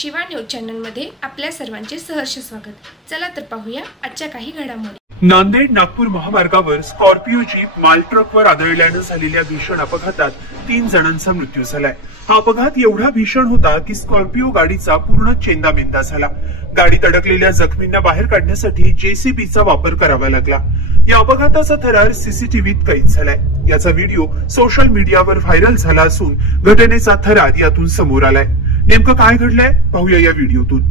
Shiva news channel मध्ये आपल्या सर्वांचे सहर्ष स्वागत। चला तर पाहूया आजच्या काही घडामोडी। नांदेड नागपूर महामार्गावर स्कॉर्पिओ जीप माल ट्रकवर आदळल्याने झालेल्या भीषण अपघातात 3 जणांचा मृत्यू झालाय। हा अपघात एवढा भीषण होता की स्कॉर्पिओ गाडीचा पूर्ण चेंदामेंदा झाला। गाडीत अडकलेल्या जखमींना बाहेर काढण्यासाठी जेसीबीचा वापर करावा लागला। या अपघाताचा थरार सीसीटीव्हीत कैद झालाय। याचा व्हिडिओ सोशल मीडियावर व्हायरल झाला असून घटनेचा थरार यातून समोर आलाय। नेमकं काय घडलंय पाहूया या व्हिडिओतून।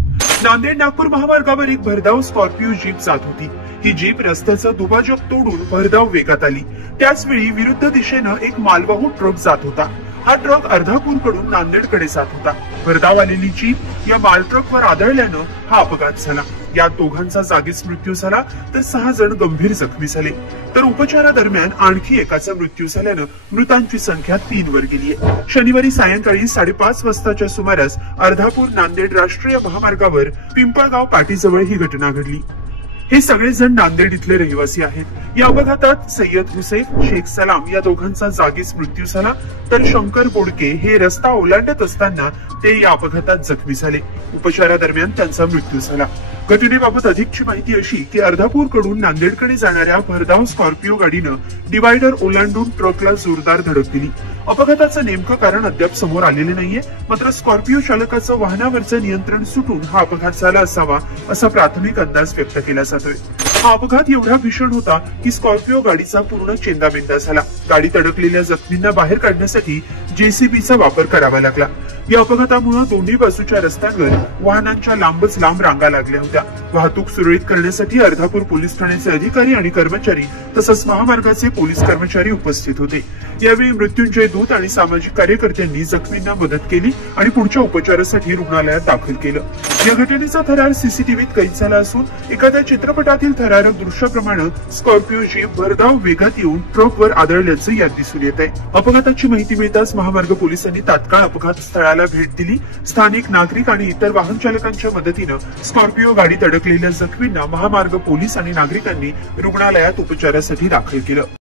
नांदेड नागपूर महामार्गावर एक भरधाव स्कॉर्पिओ जीप जात होती। ही जीप रस्त्याचं दुभाजक तोडून भरधाव वेगात आली। त्याच वेळी विरुद्ध दिशेनं एक मालवाहू ट्रक जात होता। हा ट्रक अर्धापूरकडून नांदेडकडे जात होता। भरधाव आलेली जीप या माल ट्रकवर आदळल्यानं हा अपघात झाला। यात दोघांचा जागीच मृत्यू झाला तर 6 जण गंभीर जखमी झाले। तर उपचारादरम्यान आणखी एकाचा मृत्यू झाल्यानं मृतांची संख्या 3 वर गेली आहे। शनिवारी सायंकाळी 5:30 वाजताच्या सुमारास अर्धापूर नांदेड राष्ट्रीय महामार्गावर पिंपळगाव पाटीजवळ ही घटना घडली। हे सगळेजण नांदेड इथले रहिवासी आहेत। या अपघातात सय्यद हुसेफ, शेख सलाम या दोघांचा जागीच मृत्यू झाला तर शंकर बोडके हे रस्ता ओलांडत असताना ते या अपघातात जखमी झाले। उपचारादरम्यान त्यांचा मृत्यू झाला। घटनेबाबत अधिकची माहिती अशी की अर्धापूरकडून नांदेडकडे जाणाऱ्या भरधाव स्कॉर्पिओ गाडीनं डिवायडर ओलांडून ट्रकला जोरदार धडक दिली। अपघाताचं नेमकं कारण अद्याप समोर आलेले नाहीये, मात्र स्कॉर्पिओ चालकाचं वाहनावरचं नियंत्रण सुटून हा अपघात झाला असावा असा प्राथमिक अंदाज व्यक्त केला जातोय। हा अपघात एवढा भीषण होता की स्कॉर्पिओ गाडीचा पूर्ण चेंदामेंदा झाला। गाडीत अडकलेल्या जखमींना बाहेर काढण्यासाठी जेसीबीचा वापर करावा लागला। या अपघातामुळे दोन्ही बाजूच्या रस्त्यांवर वाहनांच्या लांबच लांब रांगा लागल्या होत्या। वाहतूक सुरळीत करण्यासाठी अर्धापूर पोलीस ठाण्याचे अधिकारी आणि कर्मचारी तसंच महामार्गाचे पोलीस कर्मचारी उपस्थित होते। यावेळी मृत्युंजय दूत आणि सामाजिक कार्यकर्त्यांनी जखमींना मदत केली आणि पुढच्या उपचारासाठी रुग्णालयात दाखल केलं। या घटनेचा थरार सीसीटीव्हीत कैद झाला असून एखाद्या चित्रपटातील थरारक दृश्याप्रमाणे स्कॉर्पिओ जीप भरधाव वेगात येऊन ट्रकवर आदळल्याचं यात दिसून येत आहे। अपघाताची माहिती मिळताच महामार्ग पोलिसांनी तात्काळ अपघात स्थळाला भेट दिली। स्थानिक नागरिक आणि इतर वाहन चालकांच्या मदतीनं स्कॉर्पिओ गाडीत अडकलेल्या जखमींना महामार्ग पोलीस आणि नागरिकांनी रुग्णालयात उपचारासाठी दाखल केलं।